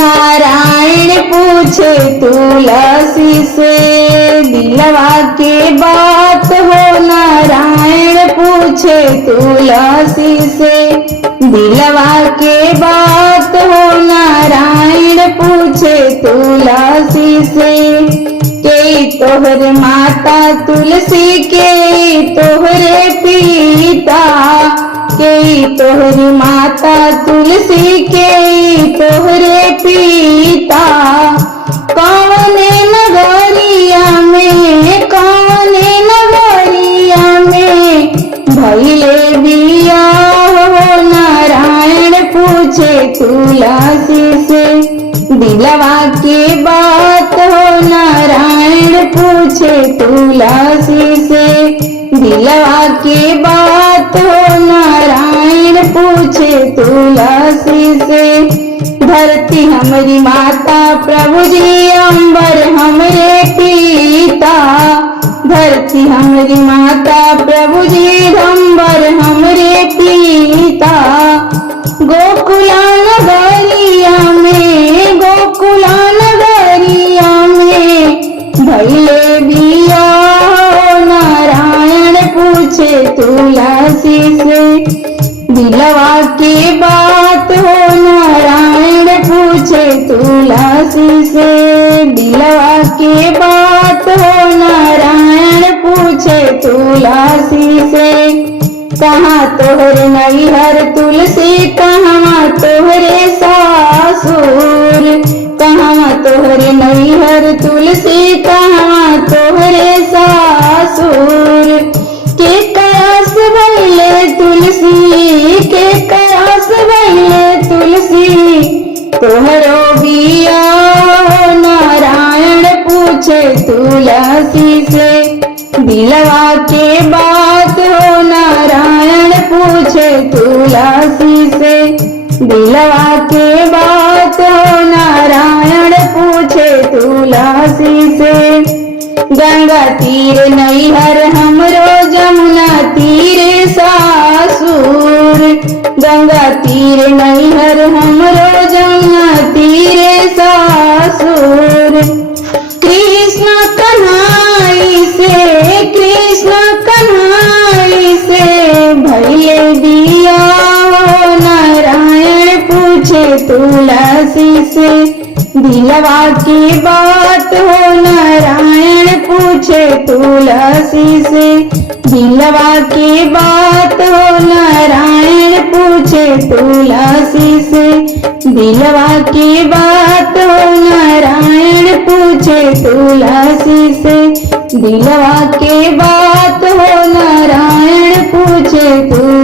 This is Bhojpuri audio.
नारायण पूछे तुलसी से दिलवा के बात हो। नारायण पूछे तुलसी से दिलवा के बात हो। नारायण पूछे तुलसी से के तोहर माता तुलसी के तोहरे पिता के तोहरी माता तुलसी के तोहरे पिता कौने नगरिया में कौने नगरिया में भइले बिया हो। नारायण पूछे तुलसी से दिलवा के बात हो। नारायण पूछे तुलसी से दिलवा के बात हो। नारायण पूछे तुलसी से धरती हमारी माता प्रभु जी अंबर हमरे पिता धरती हमारी माता प्रभु जी अंबर हमरे पिता गोकुला नगरिया में भइले बिया हो। नारायण पूछे तुलसी से दिलवा के बात हो। नारायण पूछे तुलसी से दिलवा के बात हो। नारायण पूछे तुलसी से कहाँ तोहरे नैहर तुलसी कहाँ तोहरे सासुर कहाँ तोहरे नैहर तुलसी कहाँ तोहरे सासुर के कयास भइले तुलसी के कयास भइले तुलसी तोहरो बिया हो। नारायण पूछे तुलसी से दिलवा के बात हो। नारायण पूछे तुलसी से दिलवा के बात हो। नारायण पूछे तुलसी से गंगा तीर नैहर हमरो जमुना तीर सासुर गंगा तीर नैहर हमरो जमुना तीर सासुर कृष्ण कन्हाई से भइले बिया हो। नारायण पूछे तुलसी से दिलवा की बात हो। नारायण पूछे तुलसी से दिलवा की बात हो। नारायण पूछे तुलसी से दिलवा की बात हो। नारायण पूछे तुलसी से दिलवा के बात हो। नारायण पूछे तुलसी